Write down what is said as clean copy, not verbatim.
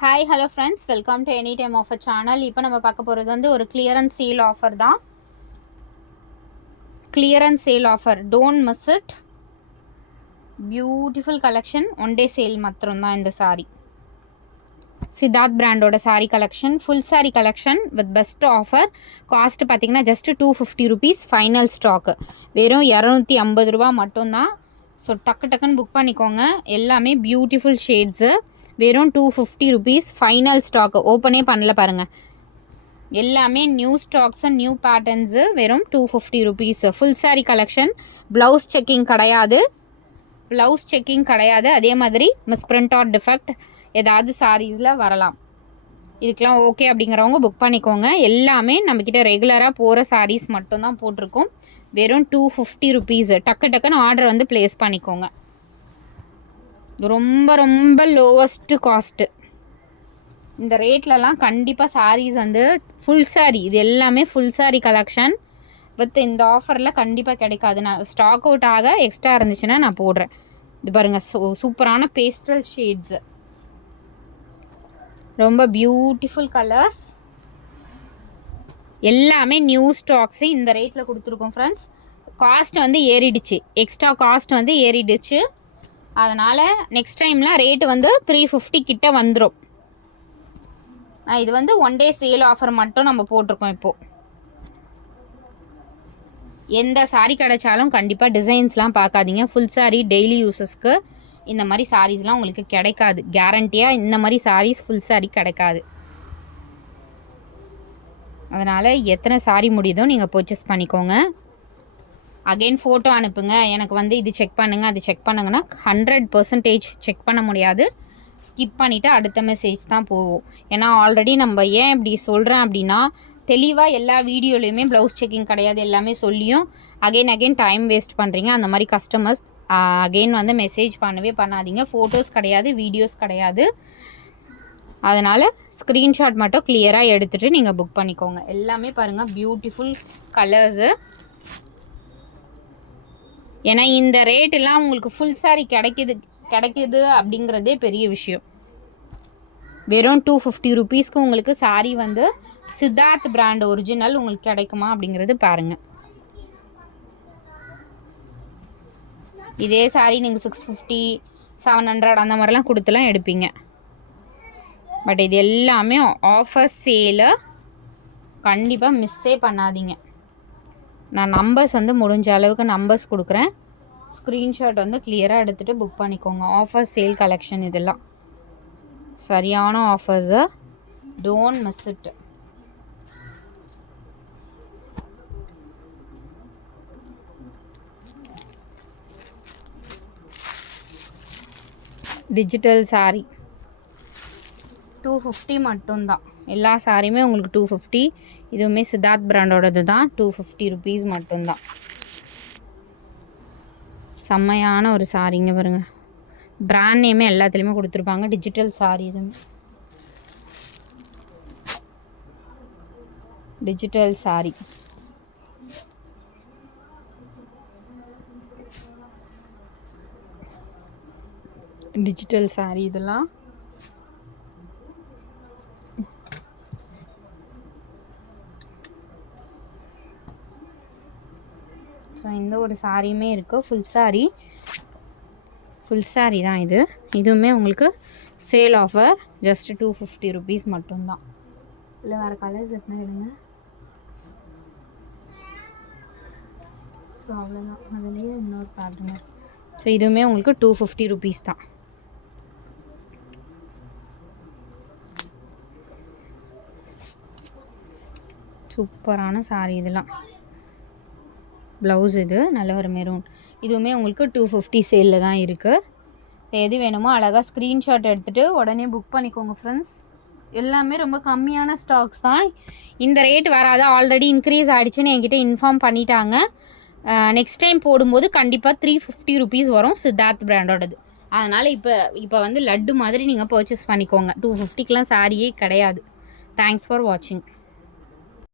Hi hello friends, welcome to any time offer channel. இப்போ நம்ம பார்க்க போகிறது வந்து ஒரு கிளியரன்ஸ் சேல் ஆஃபர் தான். Clearance sale offer, don't miss it. Beautiful collection, one day sale மாத்திரம்தான் இந்த சாரீ. சித்தார்த் பிராண்டோட sari collection, full sari collection with best offer. Cost பார்த்தீங்கன்னா ஜஸ்ட் 250 rupees ஃபைனல் ஸ்டாக்கு. வெறும் 250 ரூபா மட்டும்தான். ஸோ டக்குன்னு புக் பண்ணிக்கோங்க. எல்லாமே பியூட்டிஃபுல் ஷேட்ஸு. வெறும் 250 rupees ஃபைனல் ஸ்டாக்கு. ஓப்பனே பண்ணல பாருங்கள். எல்லாமே நியூ ஸ்டாக்ஸு, நியூ பேட்டர்ன்ஸு. வெறும் 250 rupees full sari collection. Blouse checking கிடையாது. அதே மாதிரி மிஸ் பிரிண்ட் ஆர் டிஃபெக்ட் ஏதாவது சாரீஸில் வரலாம். இதுக்கெலாம் ஓகே அப்படிங்கிறவங்க புக் பண்ணிக்கோங்க. எல்லாமே நம்மக்கிட்ட ரெகுலராக போகிற சாரீஸ் மட்டும்தான் போட்டிருக்கோம். வெறும் 250 rupees. டக்குன்னு ஆர்டர் வந்து ப்ளேஸ் பண்ணிக்கோங்க. ரொம்ப லோவஸ்ட்டு காஸ்ட்டு. இந்த ரேட்லலாம் கண்டிப்பாக சாரீஸ் வந்து ஃபுல் சாரீ, இது எல்லாமே ஃபுல் சாரீ கலெக்ஷன் வித் இந்த ஆஃபரில் கண்டிப்பாக கிடைக்காது. நான் ஸ்டாக் அவுட் ஆக எக்ஸ்ட்ரா இருந்துச்சுன்னா நான் போடுறேன். இது பாருங்கள், சூப்பரான பேஸ்டல் ஷேட்ஸு, ரொம்ப பியூட்டிஃபுல் கலர்ஸ். எல்லாமே நியூ ஸ்டாக்ஸு இந்த ரேட்டில் கொடுத்துருக்கோம் ஃப்ரெண்ட்ஸ். காஸ்ட் வந்து ஏறிடுச்சு, எக்ஸ்ட்ரா காஸ்ட் வந்து ஏறிடுச்சு. அதனால் நெக்ஸ்ட் டைம்லாம் ரேட்டு வந்து 350 கிட்ட வந்துடும். இது வந்து ஒன் டே சேல் ஆஃபர் மட்டும் நம்ம போட்டிருக்கோம். இப்போது எந்த சாரீ கிடைச்சாலும் கண்டிப்பாக டிசைன்ஸ்லாம் பார்க்காதீங்க. ஃபுல் சாரீ டெய்லி யூஸஸ்க்கு இந்த மாதிரி சாரீஸ்லாம் உங்களுக்கு கிடைக்காது. கேரண்டியாக இந்த மாதிரி சாரீஸ் ஃபுல் சாரீ கிடைக்காது. அதனால் எத்தனை சாரீ முடியுதோ நீங்கள் பர்ச்சேஸ் பண்ணிக்கோங்க. அகெயின் ஃபோட்டோ அனுப்புங்க, எனக்கு வந்து இது செக் பண்ணுங்கள் அது செக் பண்ணுங்கன்னா 100% செக் பண்ண முடியாது. ஸ்கிப் பண்ணிவிட்டு அடுத்த மெசேஜ் தான் போவோம். ஏன்னா ஆல்ரெடி நம்ம ஏன் இப்படி சொல்கிறேன் அப்படின்னா, தெளிவாக எல்லா வீடியோலையுமே ப்ளவுஸ் செக்கிங் கிடையாது எல்லாமே சொல்லியும் அகெயின் டைம் வேஸ்ட் பண்ணுறீங்க. அந்த மாதிரி கஸ்டமர்ஸ் அகெயின் வந்து மெசேஜ் பண்ணாதீங்க. ஃபோட்டோஸ் கிடையாது, வீடியோஸ் கிடையாது. அதனால் ஸ்க்ரீன்ஷாட் மட்டும் கிளியராக எடுத்துகிட்டு நீங்கள் புக் பண்ணிக்கோங்க. எல்லாமே பாருங்கள் பியூட்டிஃபுல் கலர்ஸு. ஏன்னா இந்த ரேட்டெல்லாம் உங்களுக்கு ஃபுல் சாரீ கிடைக்குது அப்படிங்கிறதே பெரிய விஷயம். வெறும் 250 rupeesக்கு உங்களுக்கு சாரீ வந்து சித்தார்த் பிராண்ட் ஒரிஜினல் உங்களுக்கு கிடைக்குமா அப்படிங்கிறது பாருங்கள். இதே சாரீ நீங்கள் 650 700 அந்த மாதிரிலாம் கொடுத்துலாம் எடுப்பீங்க. பட் இது எல்லாமே ஆஃபர் சேலு, கண்டிப்பாக மிஸ்ஸே பண்ணாதீங்க. நான் நம்பர்ஸ் வந்து முடிஞ்ச அளவுக்கு நம்பர்ஸ் கொடுக்குறேன். ஸ்க்ரீன்ஷாட் வந்து கிளியராக எடுத்துகிட்டு புக் பண்ணிக்கோங்க. ஆஃபர் சேல் கலெக்ஷன் இதெல்லாம் சரியான offers, don't miss it. Digital sari 250 மட்டும்தான். எல்லா சாரியுமே உங்களுக்கு 250. இதுவுமே சித்தார்த் பிராண்டோடது தான். 250 rupees மட்டும்தான். செம்மையான ஒரு சாரீங்க பாருங்க. பிராண்ட் நேமே எல்லாத்துலேயுமே கொடுத்துருப்பாங்க. டிஜிட்டல் சாரீ, இதுவுமே டிஜிட்டல் சாரீ. டிஜிட்டல் சாரீ இதெல்லாம் ஸோ இந்த ஒரு சாரியுமே இருக்குது. ஃபுல் சாரீ தான் இது. இதுவுமே உங்களுக்கு சேல் ஆஃபர் ஜஸ்ட் 250 rupees மட்டும்தான். இல்லை வேறு கலர்ஸ் எத்தனை எடுங்க. ஸோ அவ்வளோதான். அதுலேயே இன்னொரு பேட்டர்னர். ஸோ இதுவுமே உங்களுக்கு 250 rupees தான். சூப்பரான சாரீ இதெல்லாம். ப்ளவுஸ் இது நல்ல ஒரு மெரூன். இதுவுமே உங்களுக்கு 250 சேலில் தான் இருக்குது. எது வேணுமோ அழகாக ஸ்க்ரீன்ஷாட் எடுத்துகிட்டு உடனே புக் பண்ணிக்கோங்க ஃப்ரெண்ட்ஸ். எல்லாமே ரொம்ப கம்மியான ஸ்டாக்ஸ் தான். இந்த ரேட் வராது, ஆல்ரெடி இன்க்ரீஸ் ஆகிடுச்சுன்னு என்கிட்ட இன்ஃபார்ம் பண்ணிட்டாங்க. நெக்ஸ்ட் டைம் போடும்போது கண்டிப்பாக 350 rupees வரும் சித்தார்த் பிராண்டோடது. அதனால் இப்போ வந்து லட்டு மாதிரி நீங்கள் பர்ச்சேஸ் பண்ணிக்கோங்க. 250க்கெலாம் சாரியே கிடையாது. தேங்க்ஸ் ஃபார் வாட்சிங்.